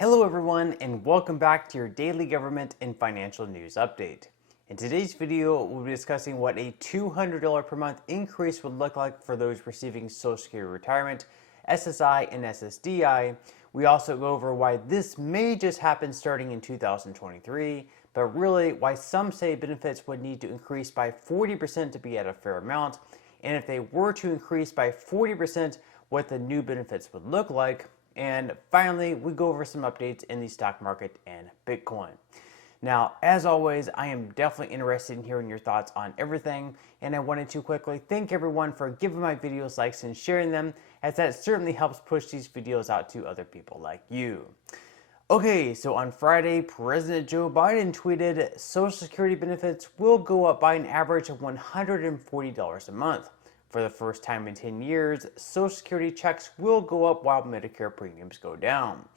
Hello everyone and welcome back to your daily government and financial news update. In today's video, we'll be discussing what a $200 per month increase would look like for those receiving Social Security retirement, SSI and SSDI. We also go over why this may just happen starting in 2023, but really why some say benefits would need to increase by 40% to be at a fair amount, and if they were to increase by 40%, what the new benefits would look like. And finally, we go over some updates in the stock market and Bitcoin. Now, as always, I am definitely interested in hearing your thoughts on everything, and I wanted to quickly thank everyone for giving my videos likes and sharing them, as that certainly helps push these videos out to other people like you. Okay, so on Friday, President Joe Biden tweeted, Social Security benefits will go up by an average of $140 a month. For the first time in 10 years, Social Security checks will go up while Medicare premiums go down.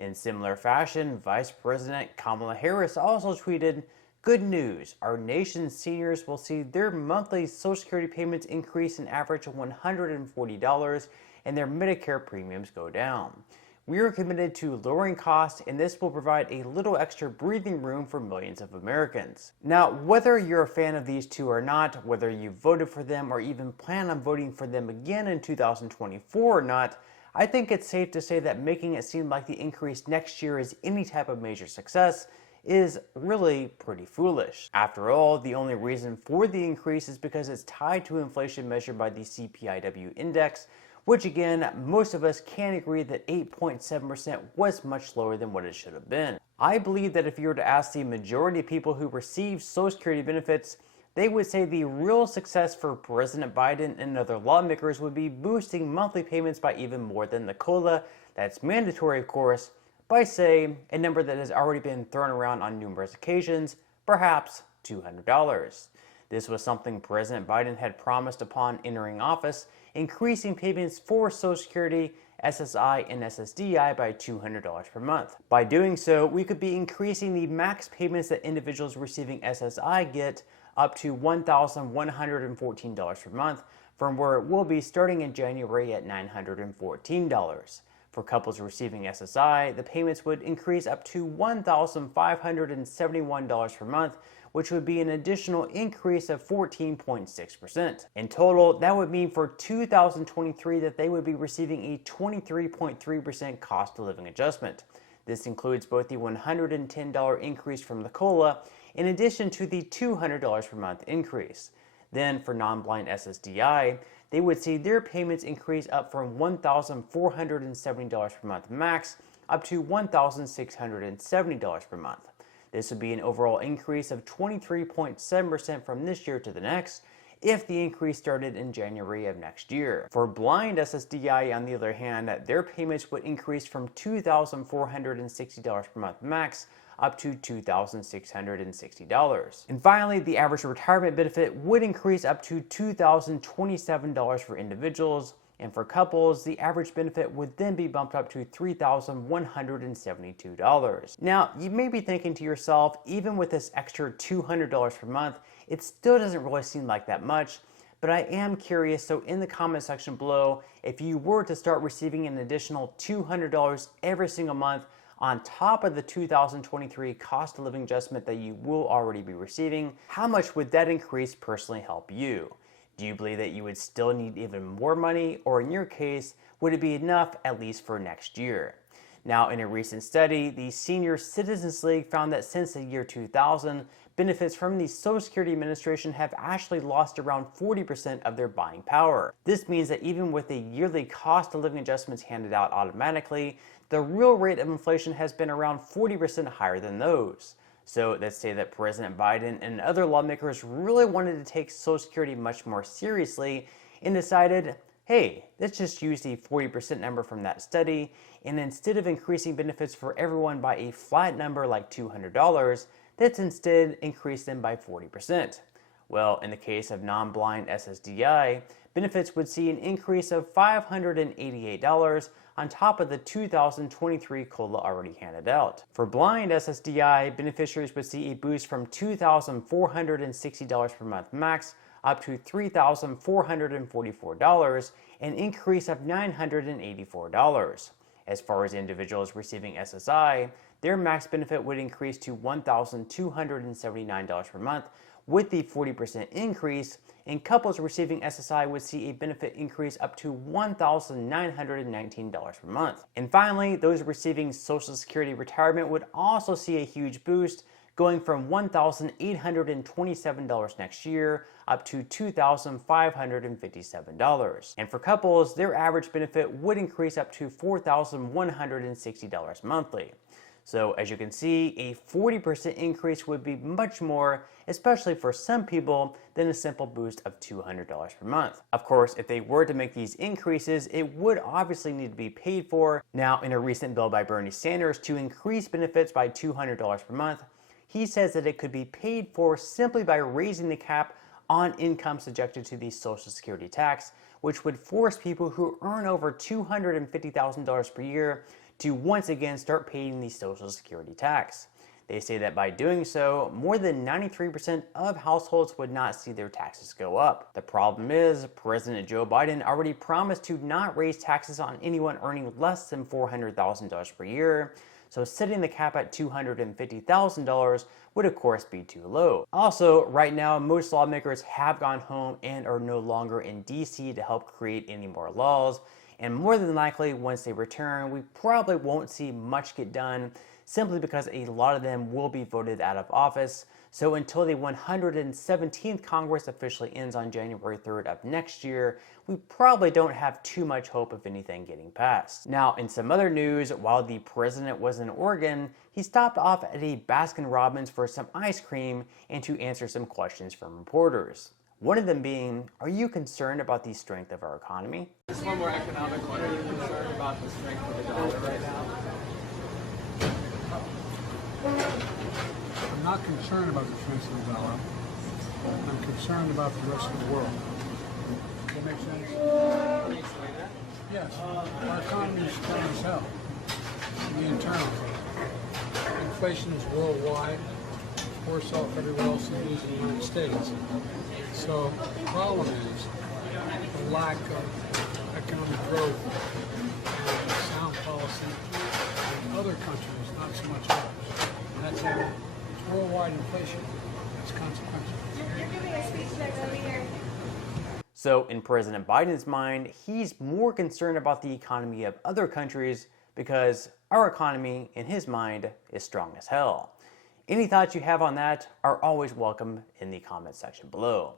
In similar fashion, Vice President Kamala Harris also tweeted, "Good news, our nation's seniors will see their monthly Social Security payments increase an average of $140 and their Medicare premiums go down. We are committed to lowering costs, and this will provide a little extra breathing room for millions of Americans." Now, whether you're a fan of these two or not, whether you voted for them or even plan on voting for them again in 2024 or not, I think it's safe to say that making it seem like the increase next year is any type of major success is really pretty foolish. After all, the only reason for the increase is because it's tied to inflation measured by the CPIW index, which again, most of us can agree that 8.7% was much lower than what it should have been. I believe that if you were to ask the majority of people who receive Social Security benefits, they would say the real success for President Biden and other lawmakers would be boosting monthly payments by even more than the COLA, that's mandatory of course, by say a number that has already been thrown around on numerous occasions, perhaps $200. This was something President Biden had promised upon entering office, increasing payments for Social Security, SSI, and SSDI by $200 per month. By doing so, we could be increasing the max payments that individuals receiving SSI get up to $1,114 per month, from where it will be starting in January at $914. For couples receiving SSI, the payments would increase up to $1,571 per month, which would be an additional increase of 14.6%. In total, that would mean for 2023 that they would be receiving a 23.3% cost of living adjustment. This includes both the $110 increase from the COLA, in addition to the $200 per month increase. Then for non-blind SSDI, they would see their payments increase up from $1,470 per month max up to $1,670 per month. This would be an overall increase of 23.7% from this year to the next, if the increase started in January of next year. For blind SSDI, on the other hand, their payments would increase from $2,460 per month max up to $2,660. And finally, the average retirement benefit would increase up to $2,027 for individuals, and for couples, the average benefit would then be bumped up to $3,172. Now, you may be thinking to yourself, even with this extra $200 per month, it still doesn't really seem like that much, but I am curious, so in the comment section below, if you were to start receiving an additional $200 every single month on top of the 2023 cost of living adjustment that you will already be receiving, how much would that increase personally help you? Do you believe that you would still need even more money, or in your case, would it be enough at least for next year? Now, in a recent study, the Senior Citizens League found that since the year 2000, benefits from the Social Security Administration have actually lost around 40% of their buying power. This means that even with the yearly cost of living adjustments handed out automatically, the real rate of inflation has been around 40% higher than those. So let's say that President Biden and other lawmakers really wanted to take Social Security much more seriously and decided, hey, let's just use the 40% number from that study, and instead of increasing benefits for everyone by a flat number like $200, let's instead increase them by 40%. Well, in the case of non-blind SSDI, benefits would see an increase of $588 on top of the 2023 COLA already handed out. For blind SSDI, beneficiaries would see a boost from $2,460 per month max up to $3,444, an increase of $984. As far as individuals receiving SSI, their max benefit would increase to $1,279 per month with the 40% increase, and couples receiving SSI would see a benefit increase up to $1,919 per month. And finally, those receiving Social Security retirement would also see a huge boost, going from $1,827 next year up to $2,557. And for couples, their average benefit would increase up to $4,160 monthly. So as you can see, a 40% increase would be much more, especially for some people, than a simple boost of $200 per month. Of course, if they were to make these increases, it would obviously need to be paid for. Now, in a recent bill by Bernie Sanders to increase benefits by $200 per month, he says that it could be paid for simply by raising the cap on income subjected to the Social Security tax, which would force people who earn over $250,000 per year to once again start paying the Social Security tax. They say that by doing so, more than 93% of households would not see their taxes go up. The problem is, President Joe Biden already promised to not raise taxes on anyone earning less than $400,000 per year, so setting the cap at $250,000 would of course be too low. Also, right now, most lawmakers have gone home and are no longer in DC to help create any more laws. And more than likely, once they return, we probably won't see much get done simply because a lot of them will be voted out of office. So until the 117th Congress officially ends on January 3rd of next year, we probably don't have too much hope of anything getting passed. Now, in some other news, while the president was in Oregon, he stopped off at a Baskin-Robbins for some ice cream and to answer some questions from reporters. One of them being, are you concerned about the strength of our economy? Just one more economic one. Are you concerned about the strength of the dollar right now? I'm not concerned about the strength of the dollar. I'm concerned about the rest of the world. Does that make sense? Can you explain that? Yes. Our economy is strong as hell. The internal. Inflation is worldwide. Worse off everywhere else than it is in the United States. So the problem is the lack of economic growth and sound policy in other countries, not so much ours. And that's how it's worldwide inflation. That's consequential. You're giving a speech next over here. So in President Biden's mind, he's more concerned about the economy of other countries because our economy, in his mind, is strong as hell. Any thoughts you have on that are always welcome in the comment section below.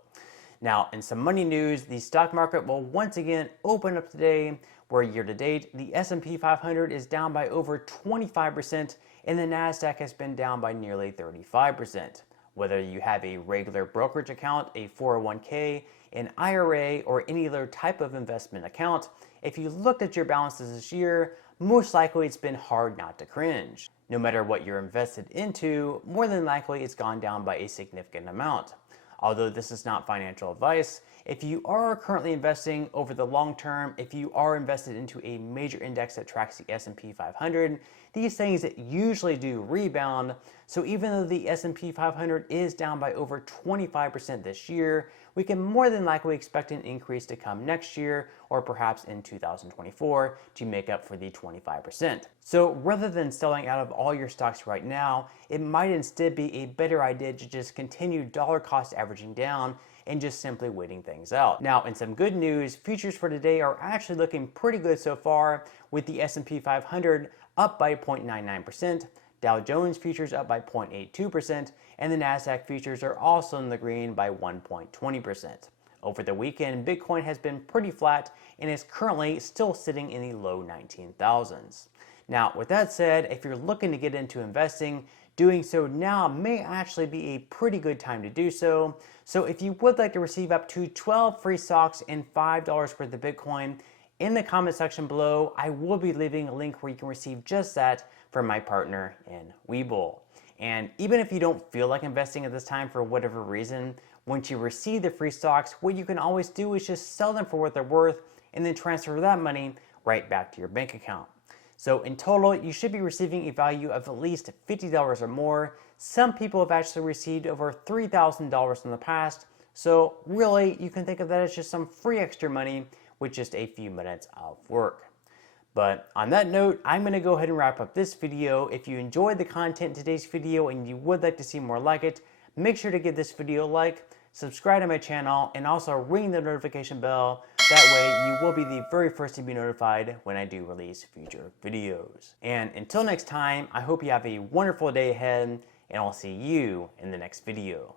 Now, in some money news, the stock market will once again open up today, where year to date, the S&P 500 is down by over 25% and the NASDAQ has been down by nearly 35%. Whether you have a regular brokerage account, a 401k, an IRA, or any other type of investment account, if you looked at your balances this year, most likely it's been hard not to cringe. No matter what you're invested into, more than likely it's gone down by a significant amount. Although this is not financial advice, if you are currently investing over the long term, if you are invested into a major index that tracks the S&P 500, these things usually do rebound. So even though the S&P 500 is down by over 25% this year, we can more than likely expect an increase to come next year or perhaps in 2024 to make up for the 25%. So rather than selling out of all your stocks right now, it might instead be a better idea to just continue dollar cost averaging down and just simply waiting things out. Now, in some good news, futures for today are actually looking pretty good so far, with the S&P 500 up by 0.99%, Dow Jones futures up by 0.82%, and the NASDAQ futures are also in the green by 1.20%. Over the weekend, Bitcoin has been pretty flat and is currently still sitting in the low 19,000s. Now, with that said, if you're looking to get into investing, doing so now may actually be a pretty good time to do so. So if you would like to receive up to 12 free stocks and $5 worth of Bitcoin, in the comment section below, I will be leaving a link where you can receive just that from my partner in Webull. And even if you don't feel like investing at this time for whatever reason, once you receive the free stocks, what you can always do is just sell them for what they're worth and then transfer that money right back to your bank account. So in total, you should be receiving a value of at least $50 or more. Some people have actually received over $3,000 in the past. So really, you can think of that as just some free extra money with just a few minutes of work. But on that note, I'm going to go ahead and wrap up this video. If you enjoyed the content in today's video and you would like to see more like it, make sure to give this video a like, subscribe to my channel, and also ring the notification bell. That way you will be the very first to be notified when I do release future videos. And until next time, I hope you have a wonderful day ahead, and I'll see you in the next video.